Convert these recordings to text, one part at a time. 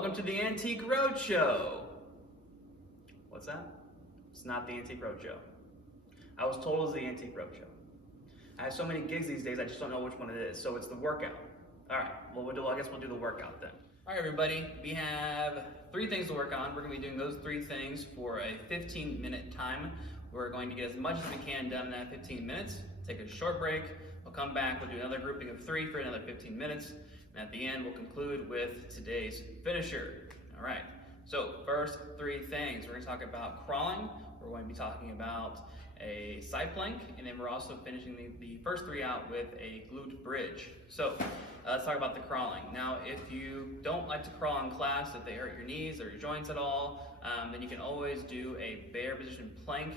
Welcome to the Antique Roadshow. What's that? It's not the Antique Roadshow. I was told it was the Antique Roadshow. I have so many gigs these days, I just don't know which one it is. So it's the workout. All right, well, I guess we'll do the workout then. All right, everybody, we have 3 things to work on. We're gonna be doing those 3 things for a 15-minute time. We're going to get as much as we can done in that 15 minutes, take a short break, we'll come back, we'll do another grouping of 3 for another 15 minutes, and at the end, we'll conclude with today's finisher. All right, so first 3 things. We're gonna talk about crawling, we're going to be talking about a side plank, and then we're also finishing the first 3 out with a glute bridge. So let's talk about the crawling. Now, if you don't like to crawl in class, if they hurt your knees or your joints at all, then you can always do a bear position plank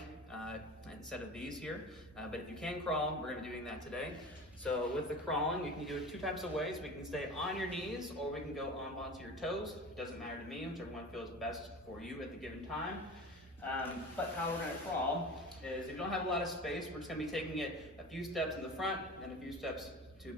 instead of these here. But if you can crawl, we're gonna be doing that today. So with the crawling, you can do it 2 types of ways. We can stay on your knees, or we can go on onto your toes. It doesn't matter to me, whichever one feels best for you at the given time. But how we're gonna crawl is, if you don't have a lot of space, we're just gonna be taking it a few steps in the front and a few steps to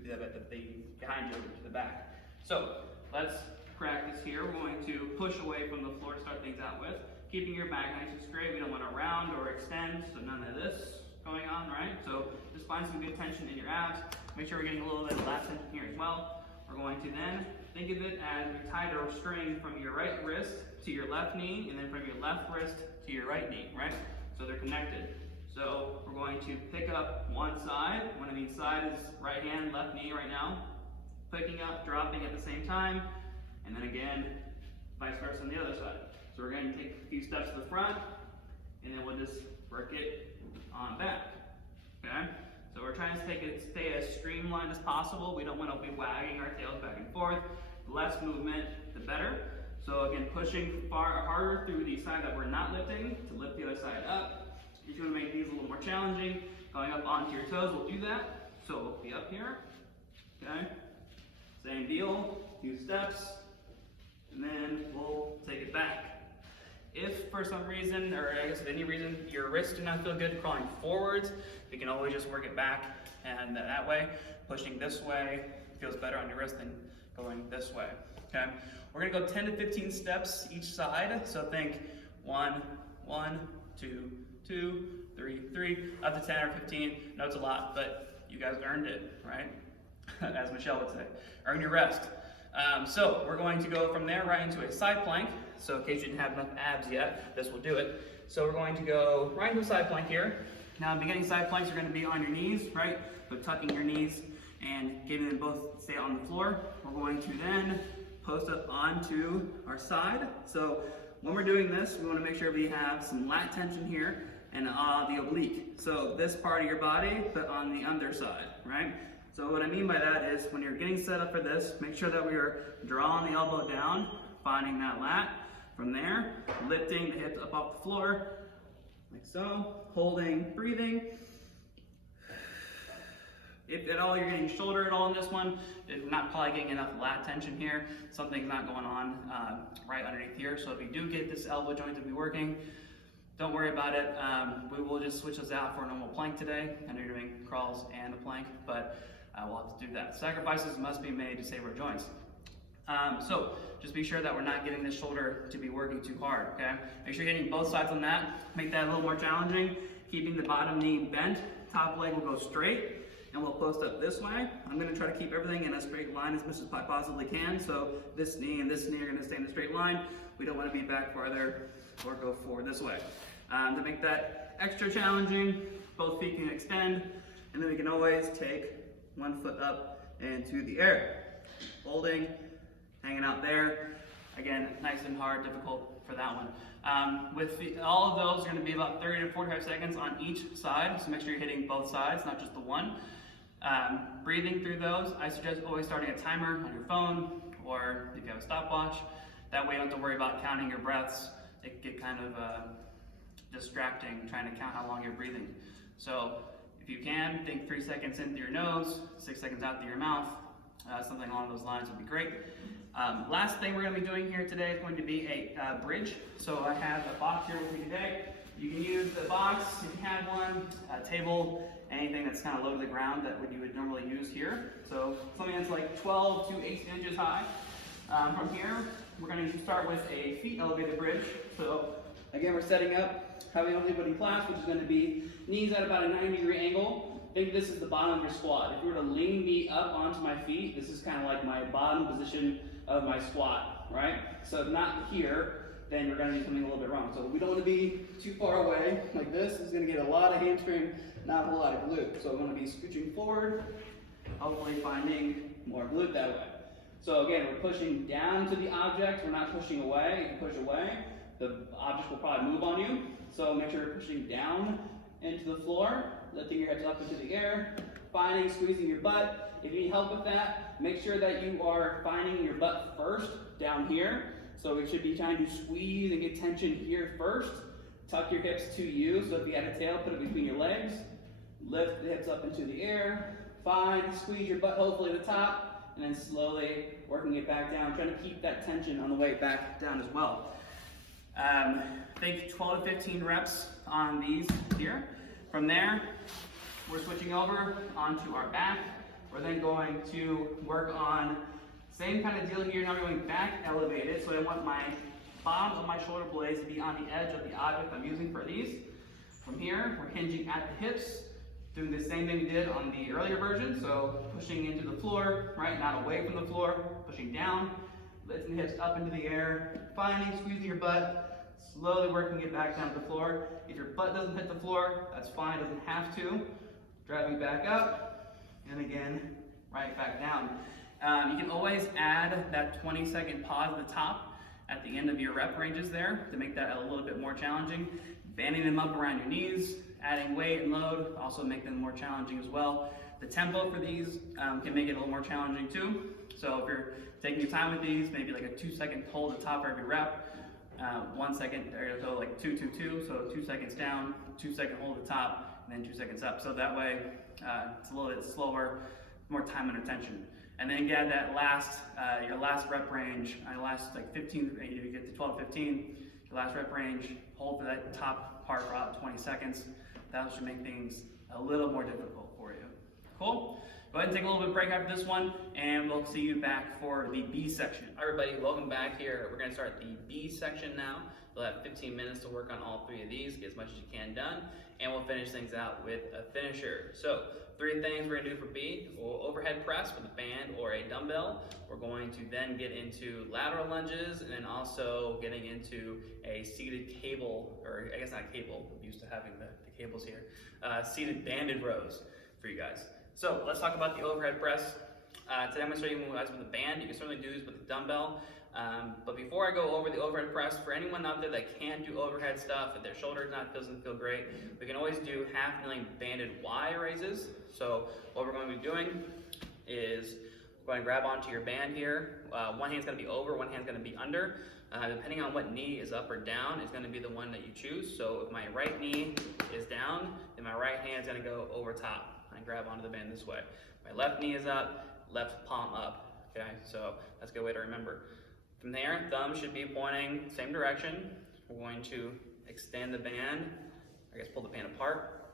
behind you to the back. So let's practice here. We're going to push away from the floor to start things out with, keeping your back nice and straight. We don't want to round or extend, so none of this going on, right? So just find some good tension in your abs. Make sure we're getting a little bit of lat tension here as well. We're going to then think of it as we tied a string from your right wrist to your left knee, and then from your left wrist to your right knee, right? So they're connected. So we're going to pick up one side. When I mean side is right hand, left knee right now. Picking up, dropping at the same time, and then again, vice versa on the other side. So we're going to take a few steps to the front, and then we'll just work it on back, okay? So we're trying to stay as streamlined as possible. We don't want to be wagging our tails back and forth. The less movement, the better. So again, pushing far harder through the side that we're not lifting to lift the other side up. If you want to make these a little more challenging, going up onto your toes, we'll do that. So we'll be up here, okay? Same deal, few steps, and then we'll take it back. If for some reason, or I guess for any reason, your wrists do not feel good crawling forwards, you can always just work it back, and that way, pushing this way feels better on your wrist than going this way, okay? We're gonna go 10 to 15 steps each side, so think 1, 2, 2, 3, 3, up to 10 or 15. I know it's a lot, but you guys earned it, right? As Michelle would say, earn your rest. So we're going to go from there right into a side plank. So in case you didn't have enough abs yet, this will do it. So we're going to go right into a side plank here. Now, beginning side planks are going to be on your knees, right? So tucking your knees and getting them both stay on the floor. We're going to then post up onto our side. So when we're doing this, we want to make sure we have some lat tension here and the oblique. So this part of your body, but on the underside, right? So what I mean by that is when you're getting set up for this, make sure that we are drawing the elbow down, finding that lat. From there, lifting the hips up off the floor, like so, holding, breathing. If at all you're getting shoulder at all in this one, if not probably getting enough lat tension here, something's not going on right underneath here. So if you do get this elbow joint to be working, don't worry about it. We will just switch this out for a normal plank today. I know you're doing crawls and a plank, but we'll have to do that. Sacrifices must be made to save our joints. So just be sure that we're not getting this shoulder to be working too hard, okay? Make sure you're hitting both sides on that. Make that a little more challenging. Keeping the bottom knee bent, top leg will go straight, and we'll post up this way. I'm gonna try to keep everything in a straight line as much as I possibly can. So this knee and this knee are gonna stay in a straight line. We don't wanna be back farther or go forward this way. To make that extra challenging, both feet can extend, and then we can always take one foot up into the air. Holding, hanging out there. Again, nice and hard, difficult for that one. All of those are going to be about 30 to 45 seconds on each side, so make sure you're hitting both sides, not just the one. Breathing through those, I suggest always starting a timer on your phone, or if you have a stopwatch. That way you don't have to worry about counting your breaths. It can get kind of distracting trying to count how long you're breathing. So if you can, think 3 seconds in through your nose, 6 seconds out through your mouth. Something along those lines would be great. Last thing we're going to be doing here today is going to be a bridge. So I have a box here with me today. You can use the box if you have one, a table, anything that's kind of low to the ground that you would normally use here. So something that's like 12 to 18 inches high. From here, we're going to start with a feet elevated bridge. So again, we're setting up how we normally would in class, which is going to be knees at about a 90-degree angle. Think this is the bottom of your squat. If you were to lean me up onto my feet, this is kind of like my bottom position of my squat, right? So if not here, then you're going to do something a little bit wrong. So we don't want to be too far away like this. It's going to get a lot of hamstring, not a whole lot of glute. So I'm going to be scooching forward, hopefully finding more glute that way. So again, we're pushing down to the object. We're not pushing away. If you push away, the object will probably move on you. So make sure you're pushing down into the floor, lifting your hips up into the air, finding, squeezing your butt. If you need help with that, make sure that you are finding your butt first down here. So we should be trying to squeeze and get tension here first. Tuck your hips to you. So if you had a tail, put it between your legs. Lift the hips up into the air. Find, squeeze your butt hopefully to the top, and then slowly working it back down. Trying to keep that tension on the way back down as well. Think 12 to 15 reps on these here. From there, we're switching over onto our back. We're then going to work on same kind of deal here. Now we're going back elevated. So I want my bottom of my shoulder blades to be on the edge of the object I'm using for these. From here, we're hinging at the hips, doing the same thing we did on the earlier version. So pushing into the floor, right? Not away from the floor, pushing down, lifting the hips up into the air, finding, squeezing your butt, slowly working it back down to the floor. If your butt doesn't hit the floor, that's fine, doesn't have to. Driving back up, and again, right back down. You can always add that 20-second pause at the top at the end of your rep ranges there to make that a little bit more challenging. Banding them up around your knees, adding weight and load, also make them more challenging as well. The tempo for these can make it a little more challenging too. So if you're taking your time with these, maybe like a 2-second hold at the top of every rep, 1 second, so like 2, 2, 2, so 2 seconds down, 2-second hold at the top, and then 2 seconds up. So that way it's a little bit slower, more time and attention. And then get that last, your last rep range, last like 15, you get to 12 to 15, your last rep range, hold for that top part for about 20 seconds. That should make things a little more difficult for you. Cool? Go ahead and take a little bit of break after this one, and we'll see you back for the B section. All right, everybody, welcome back here. We're gonna start the B section now. You'll have 15 minutes to work on all 3 of these, get as much as you can done, and we'll finish things out with a finisher. So 3 things we're gonna do for B. We'll overhead press with a band or a dumbbell. We're going to then get into lateral lunges, and then also getting into a seated cable, or I guess not a cable, I'm used to having the cables here, seated banded rows for you guys. So let's talk about the overhead press. Today I'm gonna show you guys with a band. You can certainly do this with a dumbbell. But before I go over the overhead press, for anyone out there that can't do overhead stuff, if their shoulder doesn't feel great, we can always do half-kneeling banded Y raises. So what we're going to be doing is we're going to grab onto your band here. One hand's going to be over, one hand's going to be under. Depending on what knee is up or down is going to be the one that you choose. So if my right knee is down, then my right hand's going to go over top and grab onto the band this way. My left knee is up, left palm up. Okay, so that's a good way to remember. From there, thumb should be pointing same direction. We're going to extend the band, I guess pull the band apart,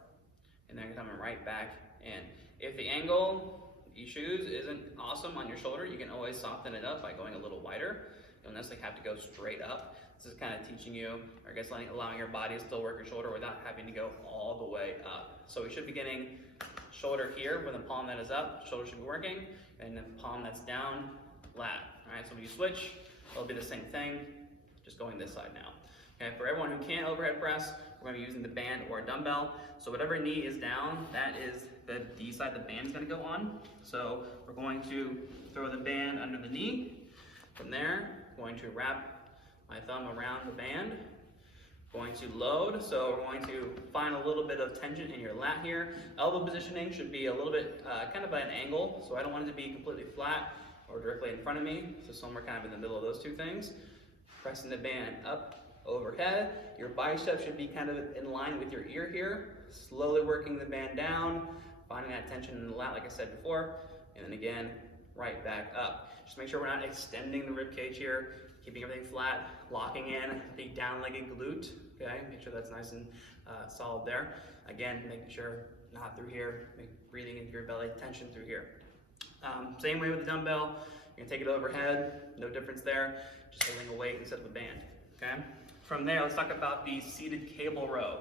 and then coming right back in. If the angle you choose isn't awesome on your shoulder, you can always soften it up by going a little wider. You don't necessarily have to go straight up. This is kind of teaching you, or I guess allowing your body to still work your shoulder without having to go all the way up. So we should be getting shoulder here where the palm that is up, shoulder should be working, and the palm that's down, lat. All right, so when you switch, it'll be the same thing, just going this side now. Okay, for everyone who can't overhead press, we're going to be using the band or a dumbbell. So whatever knee is down, that is the D side the band is going to go on. So we're going to throw the band under the knee. From there, going to wrap my thumb around the band. Going to load, so we're going to find a little bit of tension in your lat here. Elbow positioning should be a little bit kind of at an angle, so I don't want it to be completely flat or directly in front of me, so somewhere kind of in the middle of those 2 things. Pressing the band up overhead. Your bicep should be kind of in line with your ear here. Slowly working the band down, finding that tension in the lat like I said before, and then again, right back up. Just make sure we're not extending the rib cage here, keeping everything flat, locking in the down-legged glute, okay? Make sure that's nice and solid there. Again, making sure not through here, breathing into your belly, tension through here. Same way with the dumbbell. You can take it overhead, no difference there. Just holding a weight instead of a band, okay? From there, let's talk about the seated cable row.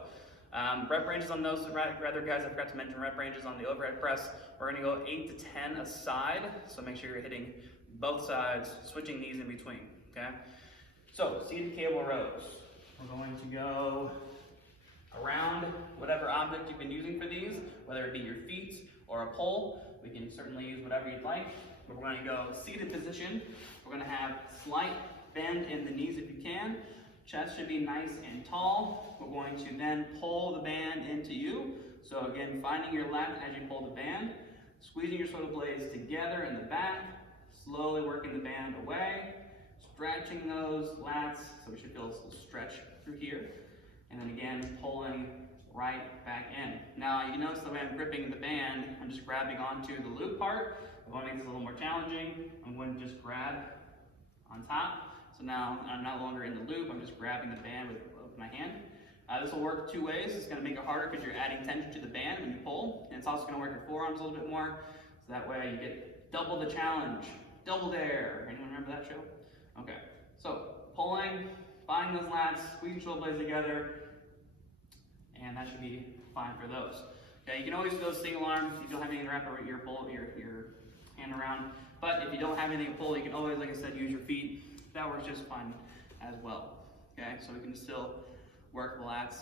Rep ranges on those, rather guys, I forgot to mention rep ranges on the overhead press. We're gonna go 8 to 10 a side, so make sure you're hitting both sides, switching these in between, okay? So, seated cable rows. We're going to go around whatever object you've been using for these, whether it be your feet or a pole. We can certainly use whatever you'd like. But we're going to go seated position. We're going to have slight bend in the knees if you can. Chest should be nice and tall. We're going to then pull the band into you. So again, finding your lat as you pull the band, squeezing your shoulder blades together in the back, slowly working the band away, stretching those lats, so we should feel a stretch through here. And then again, pulling right back in. Now you notice the way I'm gripping the band, I'm just grabbing onto the loop part. I want to make this a little more challenging. I'm going to just grab on top. So now I'm no longer in the loop, I'm just grabbing the band with my hand. This will work two ways. It's going to make it harder because you're adding tension to the band when you pull. And it's also going to work your forearms a little bit more. So that way you get double the challenge. Double dare. Anyone remember that show? Okay. So pulling, finding those lats, squeezing shoulder blades together, and that should be fine for those. Okay, you can always do those single arms if you don't have anything to wrap your hand around. But if you don't have anything to pull, you can always, like I said, use your feet. That works just fine as well. Okay, so we can still work the lats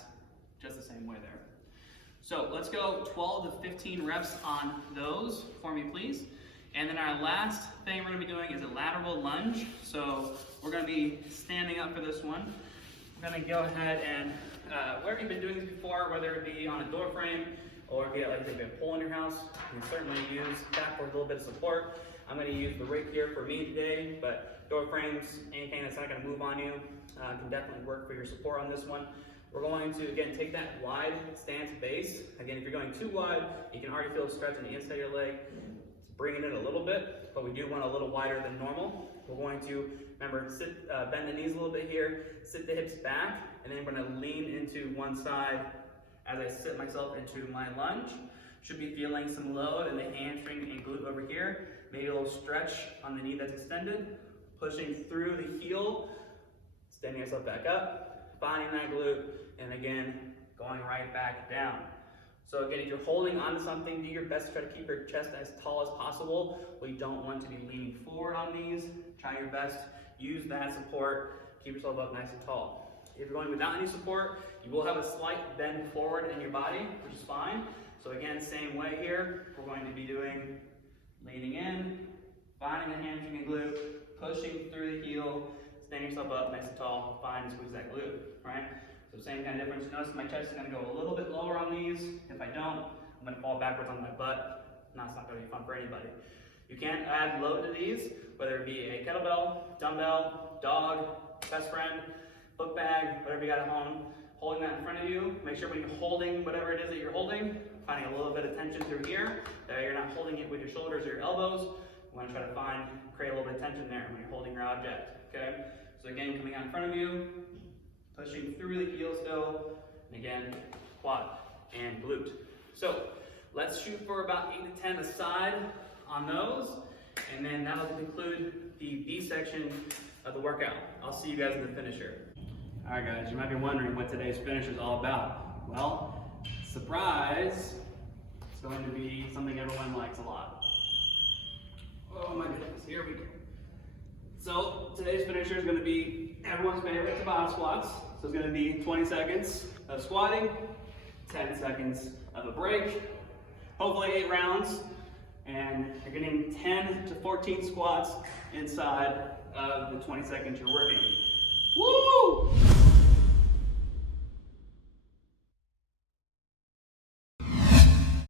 just the same way there. So let's go 12 to 15 reps on those for me, please. And then our last thing we're going to be doing is a lateral lunge. So we're going to be standing up for this one. We're going to go ahead and wherever you've been doing this before, whether it be on a door frame or if you have like a pole in your house, you can certainly use that for a little bit of support. I'm going to use the rig here for me today, but door frames, anything that's not going to move on you, can definitely work for your support on this one. We're going to, again, take that wide stance base. Again, if you're going too wide, you can already feel a stretch on the inside of your leg. Bring it in a little bit, but we do want a little wider than normal. We're going to, remember, bend the knees a little bit here, sit the hips back, and then we're going to lean into one side as I sit myself into my lunge. Should be feeling some load in the hamstring and glute over here. Maybe a little stretch on the knee that's extended. Pushing through the heel, standing yourself back up, finding that glute, and again, going right back down. So again, if you're holding onto something, do your best to try to keep your chest as tall as possible. We don't want to be leaning forward on these. Try your best, use that support, keep yourself up nice and tall. If you're going without any support, you will have a slight bend forward in your body, which is fine. So again, same way here, we're going to be doing leaning in, finding the hamstring and glute, pushing through the heel, standing yourself up nice and tall, find and squeeze that glute, right? So same kind of difference. Notice my chest is going to go a little bit lower on these. If I don't, I'm going to fall backwards on my butt. No, it's not going to be fun for anybody. You can add load to these, whether it be a kettlebell, dumbbell, dog, best friend, book bag, whatever you got at home. Holding that in front of you. Make sure when you're holding whatever it is that you're holding, finding a little bit of tension through here. That you're not holding it with your shoulders or your elbows. You want to try to create a little bit of tension there when you're holding your object. Okay? So again, coming out in front of you, pushing through the heel still, and again, quad and glute. So let's shoot for about 8 to 10 a side on those, and then that'll conclude the B section of the workout. I'll see you guys in the finisher. All right, guys, you might be wondering what today's finisher is all about. Well, surprise, it's going to be something everyone likes a lot. Oh my goodness, here we go. So today's finisher is going to be everyone's favorite Tabata squats. So it's going to be 20 seconds of squatting, 10 seconds of a break, hopefully 8 rounds, and you're getting 10 to 14 squats inside of the 20 seconds you're working. Woo!